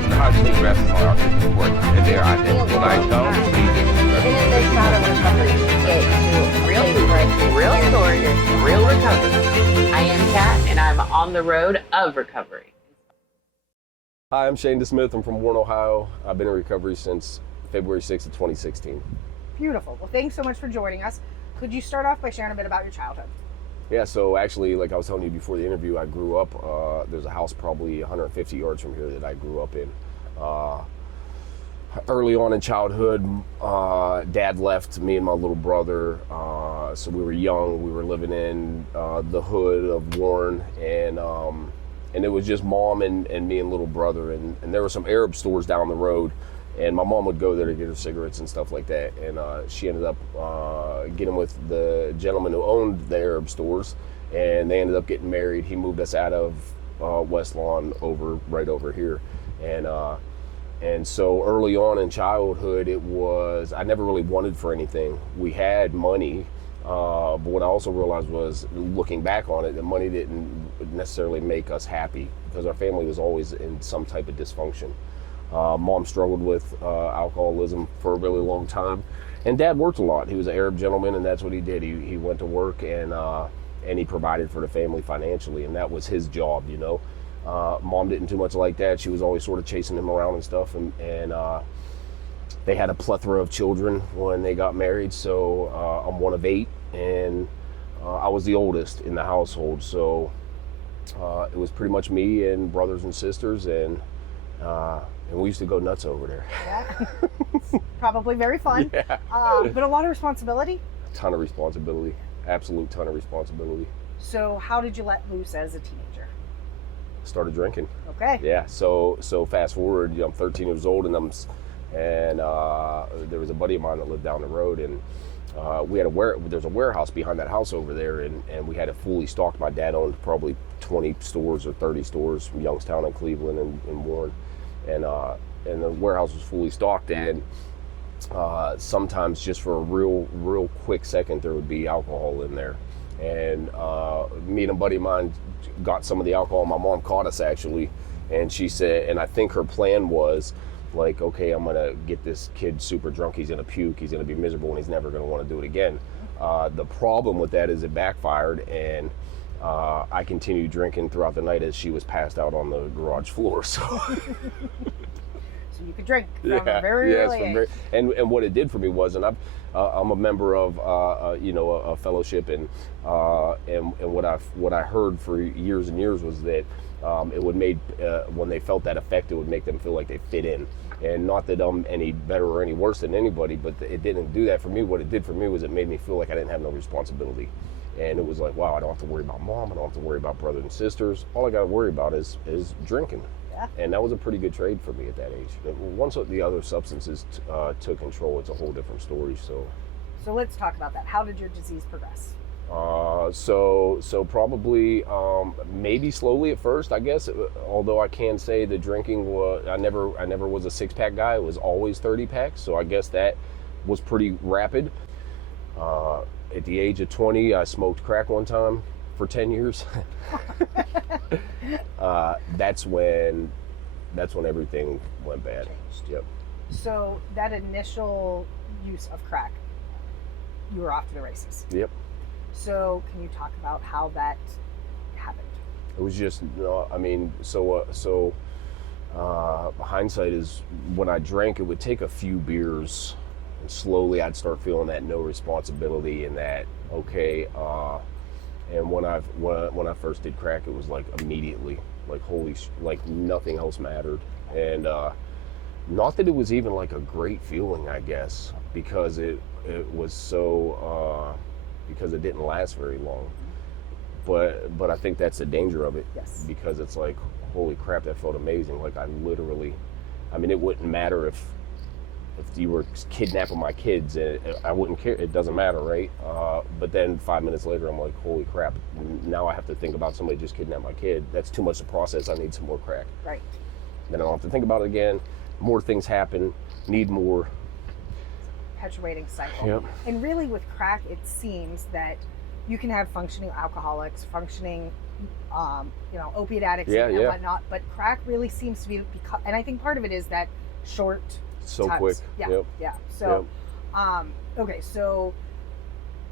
how to address is important, and their identity. When I don't, Even in this bout of recovery, get to real stories, real recovery. I am Kat, and I'm on the road of recovery. Hi, I'm Desmith. I'm from Warren, Ohio. I've been in recovery since February 6th of 2016. Beautiful. Well, thanks so much for joining us. Could you start off by sharing a bit about your childhood? Yeah, so actually, like I was telling you before the interview, I grew up, there's a house probably 150 yards from here that I grew up in. Early on in childhood, Dad left me and my little brother, so we were young. We were living in the hood of Warren, and it was just Mom and me and little brother, and there were some Arab stores down the road, and my mom would go there to get her cigarettes and stuff like that, and she ended up getting with the gentleman who owned the Arab stores, and they ended up getting married. He moved us out of West Lawn right over here, and so early on in childhood, I never really wanted for anything. We had money, but what I also realized was, looking back on it, that money didn't necessarily make us happy, because our family was always in some type of dysfunction. Mom struggled with alcoholism for a really long time, and Dad worked a lot. He was an Arab gentleman, and that's what he did. He went to work, and he provided for the family financially, and that was his job, you know. Mom didn't too much like that. She was always sort of chasing him around and stuff, and they had a plethora of children when they got married. So I'm one of 8, and I was the oldest in the household. So it was pretty much me and brothers and sisters, and we used to go nuts over there. Yeah. Probably very fun. Yeah. But a lot of responsibility? A ton of responsibility. Absolute ton of responsibility. So how did you let loose as a teenager? Started drinking. Okay. Yeah. So fast forward, I'm 13 years old, and there was a buddy of mine that lived down the road, and there's a warehouse behind that house over there, and we had it fully stocked. My dad owned probably 20 stores or 30 stores from Youngstown and Cleveland and Warren, and the warehouse was fully stocked, and sometimes just for a real quick second there would be alcohol in there, and me and a buddy of mine got some of the alcohol. My mom caught us actually, and she said, and I think her plan was like, okay, I'm gonna get this kid super drunk, he's gonna puke, he's gonna be miserable, and he's never gonna want to do it again. The problem with that is it backfired, and I continued drinking throughout the night as she was passed out on the garage floor. So So you could drink from a very early age. And what it did for me was, and I'm a member of a fellowship, and what I heard for years and years was that it would make when they felt that effect, it would make them feel like they fit in. And not that I'm any better or any worse than anybody, but it didn't do that for me. What it did for me was it made me feel like I didn't have no responsibility. And it was like, wow, I don't have to worry about Mom, I don't have to worry about brothers and sisters. All I got to worry about is drinking. Yeah. And that was a pretty good trade for me at that age. But once the other substances took control, it's a whole different story. So let's talk about that. How did your disease progress? So probably maybe slowly at first, I guess. Although I can say the drinking was, I never was a 6-pack guy. It was always 30 packs. So I guess that was pretty rapid. At the age of 20, I smoked crack one time for 10 years. That's when everything went bad. Yep. So that initial use of crack, you were off to the races. Yep. So can you talk about how that happened? It was just, hindsight is, when I drank, it would take a few beers, and slowly I'd start feeling that no responsibility, and that, okay, and when I first did crack, it was like immediately, like like nothing else mattered. And not that it was even like a great feeling, I guess, because it was so, because it didn't last very long. But I think that's the danger of it. Yes. Because it's like, holy crap, that felt amazing. Like it wouldn't matter if you were kidnapping my kids, I wouldn't care. It doesn't matter, right? But then 5 minutes later, I'm like, holy crap, now I have to think about somebody just kidnapped my kid. That's too much to process. I need some more crack. Right. Then I don't have to think about it again. More things happen, need more. Perpetuating cycle. Yep. And really with crack, it seems that you can have functioning alcoholics, functioning, opiate addicts Yeah, and yeah. whatnot, but crack really seems to be, and I think part of it is that short So times. quick. Yeah, Yep. yeah. So, okay, so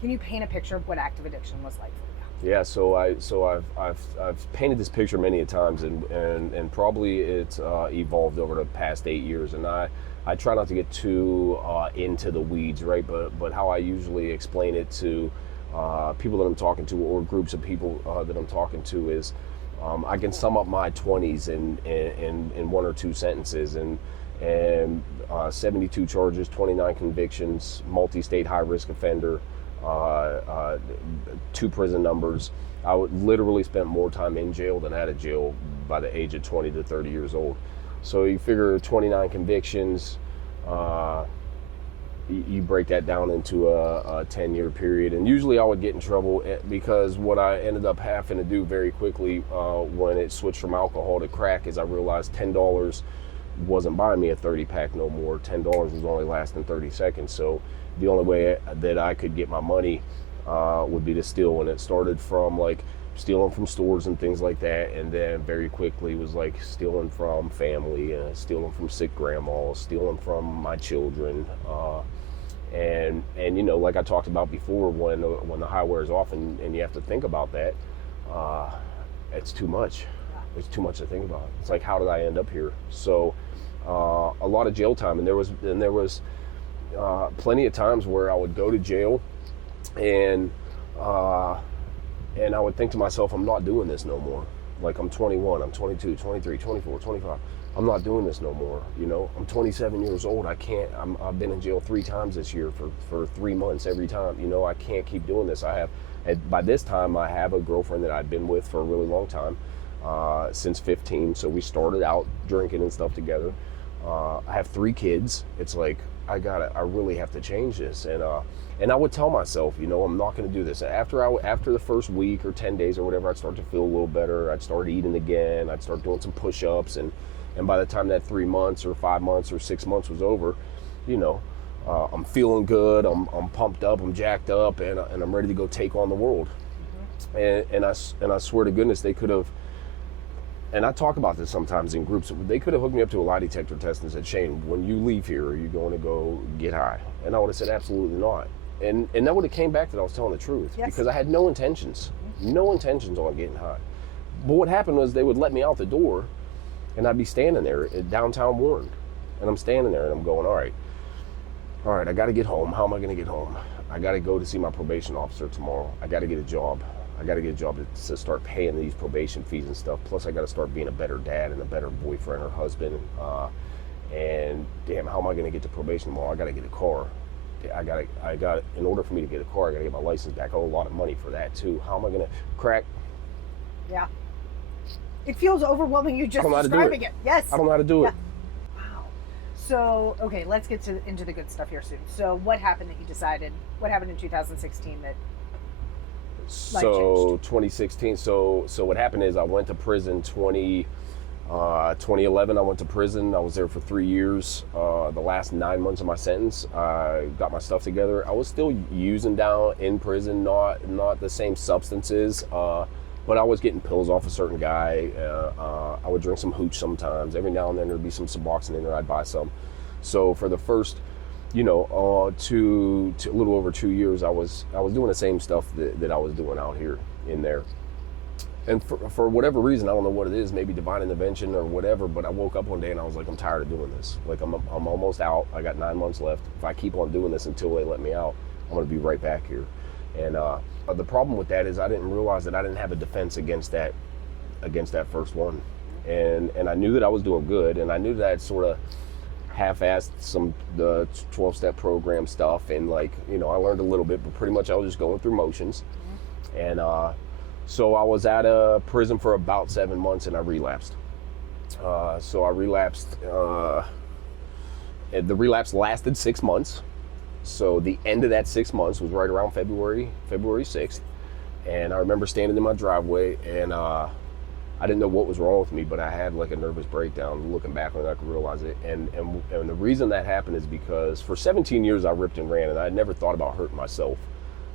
can you paint a picture of what active addiction was like for you? Yeah, so I've painted this picture many a times, and probably it's evolved over the past 8 years, and I try not to get too into the weeds, right? But how I usually explain it to people that I'm talking to, or groups of people that I'm talking to, is I can sum up my 20s in one or two sentences, and 72 charges, 29 convictions, multi-state high-risk offender, 2 prison numbers. I would literally spend more time in jail than out of jail by the age of 20 to 30 years old. So you figure 29 convictions, you break that down into a 10-year period. And usually I would get in trouble because what I ended up having to do very quickly when it switched from alcohol to crack is I realized $10 wasn't buying me a 30-pack no more. $10 was only lasting 30 seconds. So the only way that I could get my money would be to steal. And it started from like stealing from stores and things like that, and then very quickly was like stealing from family, stealing from sick grandma, stealing from my children, and like I talked about before, when the high wears off and you have to think about that, it's too much. It's too much to think about. It's like, how did I end up here? So a lot of jail time, and there was plenty of times where I would go to jail and I would think to myself, I'm not doing this no more. Like, I'm 21, I'm 22, 23, 24, 25. I'm not doing this no more. I'm 27 years old. I've been in jail 3 times this year for 3 months every time. I can't keep doing this. By this time, I have a girlfriend that I've been with for a really long time, since 15. So we started out drinking and stuff together. I have 3 kids. It's like, I really have to change this. And I would tell myself, I'm not going to do this. After the first week or 10 days or whatever, I'd start to feel a little better. I'd start eating again. I'd start doing some push-ups. And by the time that 3 months or 5 months or 6 months was over, I'm feeling good. I'm pumped up. I'm jacked up, and I'm ready to go take on the world. Mm-hmm. And I swear to goodness, they could have. And I talk about this sometimes in groups. They could have hooked me up to a lie detector test and said, Shane, when you leave here, are you going to go get high? And I would have said, absolutely not. And that would have came back that I was telling the truth. Yes. Because I had no intentions on getting high. But what happened was they would let me out the door, and I'd be standing there at downtown Warren. And I'm standing there and I'm going, all right, I got to get home. How am I going to get home? I got to go to see my probation officer tomorrow. I got to get a job. I got to get a job to start paying these probation fees and stuff. Plus, I got to start being a better dad and a better boyfriend or husband. And damn, how am I going to get to probation tomorrow? I got to get a car. In order for me to get a car, I got to get my license back. I owe a lot of money for that too. How am I going to crack? Yeah. It feels overwhelming. You just describing it. Yes. I don't know how to do it. Wow. So, okay, let's get into the good stuff here soon. So, what happened that you decided? What happened in 2016 that? So 2016. So what happened is I went to prison 2011. I went to prison. I was there for 3 years. The last 9 months of my sentence, I got my stuff together. I was still using down in prison, not the same substances, but I was getting pills off a certain guy. I would drink some hooch sometimes. Every now and then there'd be some Suboxone in there. I'd buy some. So for the first, to a little over 2 years, I was doing the same stuff that I was doing out here in there. And for whatever reason, I don't know what it is, maybe divine intervention or whatever, but I woke up one day and I was like, I'm tired of doing this. Like, I'm almost out. I got 9 months left. If I keep on doing this until they let me out, I'm going to be right back here. And the problem with that is I didn't realize that I didn't have a defense against that first one. And I knew that I was doing good, and I knew that I'd sort of half-assed the 12-step program stuff, and I learned a little bit, but pretty much I was just going through motions. And so I was out of prison for about 7 months, and I relapsed. So I relapsed. The relapse lasted 6 months. So the end of that 6 months was right around February 6th. And I remember standing in my driveway, and I didn't know what was wrong with me, but I had like a nervous breakdown. Looking back on it, I could realize it. And the reason that happened is because for 17 years I ripped and ran, and I never thought about hurting myself.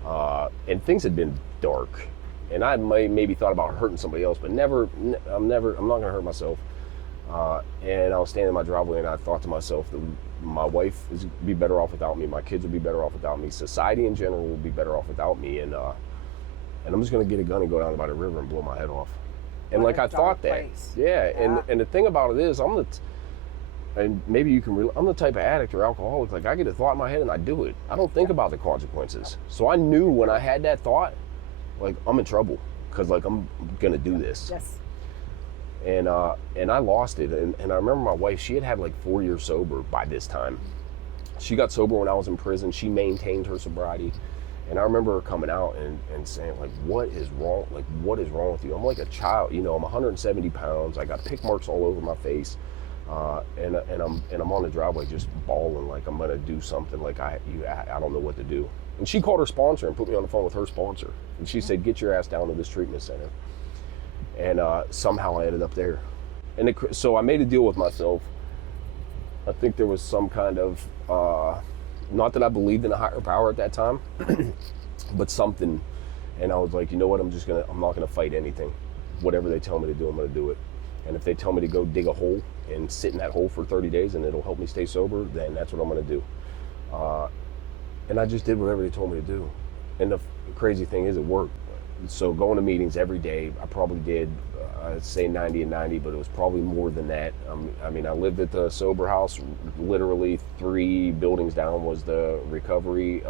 And things had been dark. And I maybe thought about hurting somebody else, but I'm not going to hurt myself. And I was standing in my driveway and I thought to myself that my wife would be better off without me. My kids would be better off without me. Society in general will be better off without me. And I'm just going to get a gun and go down by the river and blow my head off. And What like a I thought that. place. Yeah. And the thing about it is and maybe you can I'm the type of addict or alcoholic, like I get a thought in my head and I do it. I don't think about the consequences. So I knew when I had that thought, like I'm in trouble because like I'm gonna do this. Yes. And I lost it. And I remember my wife, she had like 4 years sober by this time. She got sober when I was in prison. She maintained her sobriety. And I remember her coming out and saying, like, what is wrong? Like, what is wrong with you? I'm like a child, you know, I'm 170 pounds. I got pick marks all over my face. And I'm on the driveway just bawling like I'm gonna do something, like I don't know what to do. And she called her sponsor and put me on the phone with her sponsor. And she said, get your ass down to this treatment center. And somehow I ended up there. And so I made a deal with myself. I think there was some kind of, not that I believed in a higher power at that time, but something. And I was like, you know what, I'm not gonna fight anything. Whatever they tell me to do, I'm gonna do it. And if they tell me to go dig a hole and sit in that hole for 30 days and it'll help me stay sober, then that's what I'm gonna do. And I just did whatever they told me to do. And the crazy thing is, it worked. So going to meetings every day, I probably did, I'd say 90 and 90, but it was probably more than that. I mean, I lived at the sober house. Literally 3 buildings down was the recovery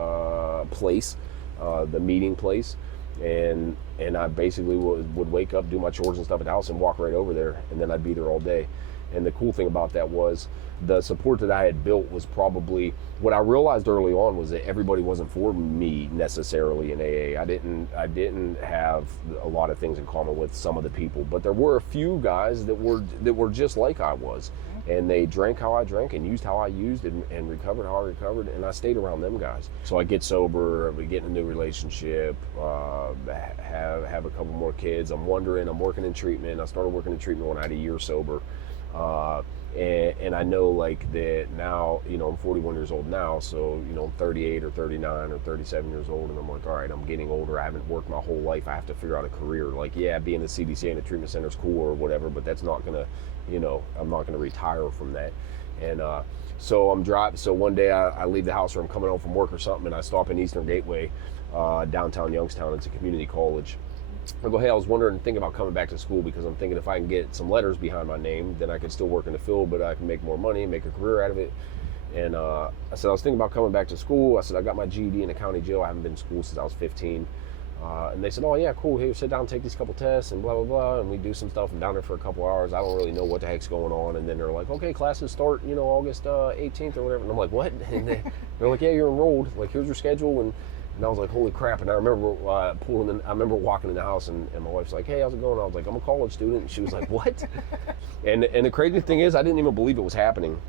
place, the meeting place. And I basically would wake up, do my chores and stuff at the house and walk right over there, and then I'd be there all day. And the cool thing about that was the support that I had built was probably, what I realized early on was that everybody wasn't for me necessarily in AA. I didn't have a lot of things in common with some of the people, but there were a few guys that were just like I was. And they drank how I drank and used how I used and recovered how I recovered, and I stayed around them guys. So I get sober, we get in a new relationship, have a couple more kids. I'm working in treatment. I started working in treatment when I had a year sober. And I know like that now, you know, I'm 41 years old now, so, you know, I'm 38 or 39 or 37 years old, and I'm like, all right, I'm getting older. I haven't worked my whole life. I have to figure out a career. Like, yeah, being a CDCA in a treatment center is cool or whatever, but that's not gonna, you know, I'm not gonna retire from that. And so I'm driving. So one day I leave the house, or I'm coming home from work or something, and I stop in Eastern Gateway, downtown Youngstown. It's a community college. I go, hey, I was thinking about coming back to school, because I'm thinking if I can get some letters behind my name, then I can still work in the field, but I can make more money, make a career out of it. And I said, I was thinking about coming back to school. I said, I got my GED in the county jail. I haven't been to school since I was 15. And they said, oh yeah, cool. Here, sit down and take these couple tests and blah, blah, blah. And we do some stuff. I'm down there for a couple hours. I don't really know what the heck's going on. And then they're like, okay, classes start, you know, August 18th or whatever. And I'm like, what? And they're like, yeah, you're enrolled. Like, here's your schedule. And I was like, holy crap. And I remember I remember walking in the house, and my wife's like, hey, how's it going? I was like, I'm a college student. And she was like, what? and the crazy thing is, I didn't even believe it was happening.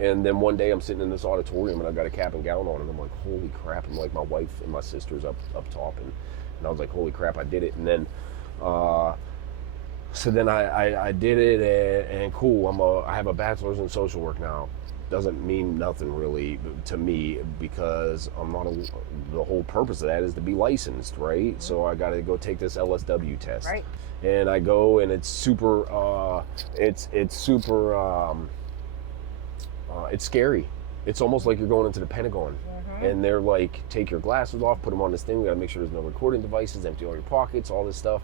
And then one day I'm sitting in this auditorium and I got a cap and gown on, and I'm like, holy crap. And like my wife and my sister's up top, and I was like, holy crap, I did it. And then so then I did it, and cool, I have a bachelor's in social work now. Doesn't mean nothing really to me, because I'm not the whole purpose of that is to be licensed, right? So I got to go take this LSW test. Right. And I go, and it's super it's scary. It's almost like you're going into the Pentagon. And they're like, take your glasses off, put them on this thing. We got to make sure there's no recording devices, empty all your pockets, all this stuff.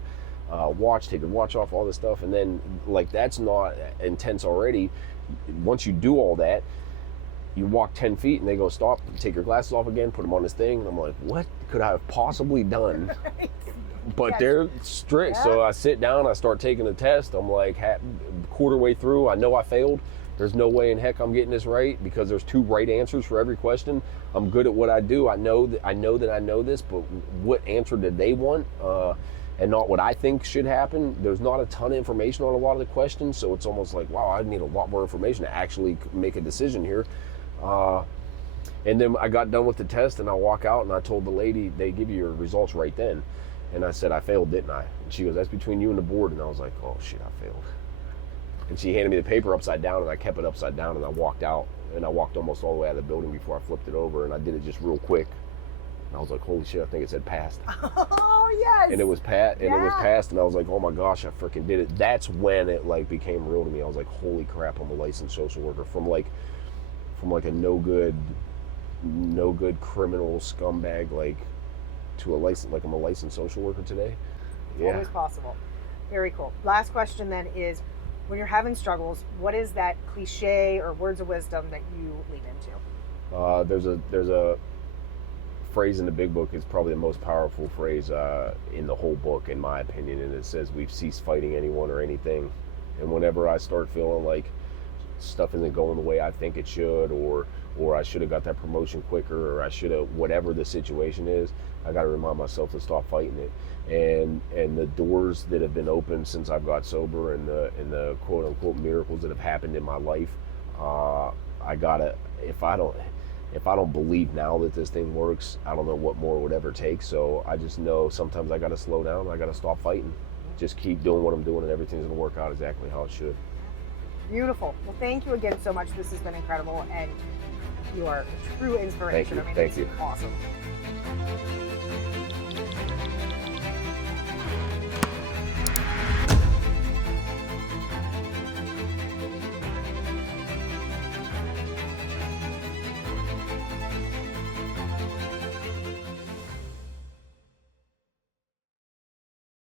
Take your watch off, all this stuff. And then, like, that's not intense already. Once you do all that, you walk 10 feet and they go, stop, take your glasses off again, put them on this thing. And I'm like, what could I have possibly done? But they're strict. Yeah. So I sit down, I start taking the test. I'm like quarter way through. I know I failed. There's no way in heck I'm getting this right, because there's 2 right answers for every question. I'm good at what I do. I know that I know this, but what answer did they want? And not what I think should happen. There's not a ton of information on a lot of the questions, so it's almost like, wow, I need a lot more information to actually make a decision here. And then I got done with the test, and I walk out, and I told the lady, they give you your results right then. And I said, I failed, didn't I? And she goes, that's between you and the board. And I was like, oh shit, I failed. And she handed me the paper upside down, and I kept it upside down, and I walked out. And I walked almost all the way out of the building before I flipped it over, and I did it just real quick. And I was like, holy shit, I think it said passed. Oh yes. And it was passed, and it was Yeah. passed, and I was like, oh my gosh, I freaking did it. That's when it like became real to me. I was like, holy crap, I'm a licensed social worker. From a no good criminal scumbag like to I'm a licensed social worker today. Yeah. Always possible. Very cool. Last question then is, when you're having struggles, what is that cliche or words of wisdom that you lean into? There's a phrase in the big book. It's probably the most powerful phrase in the whole book, in my opinion, and it says, we've ceased fighting anyone or anything. And whenever I start feeling like stuff isn't going the way I think it should, or I should have got that promotion quicker, or I should have, whatever the situation is, I got to remind myself to stop fighting it. And the doors that have been opened since I've got sober, and the quote unquote miracles that have happened in my life, I gotta, if I don't believe now that this thing works, I don't know what more would ever take. So I just know sometimes I gotta slow down. I gotta stop fighting. Just keep doing what I'm doing, and everything's gonna work out exactly how it should. Beautiful. Well, thank you again so much. This has been incredible, and you are a true inspiration. Thank you. I mean, Thank it's you. awesome.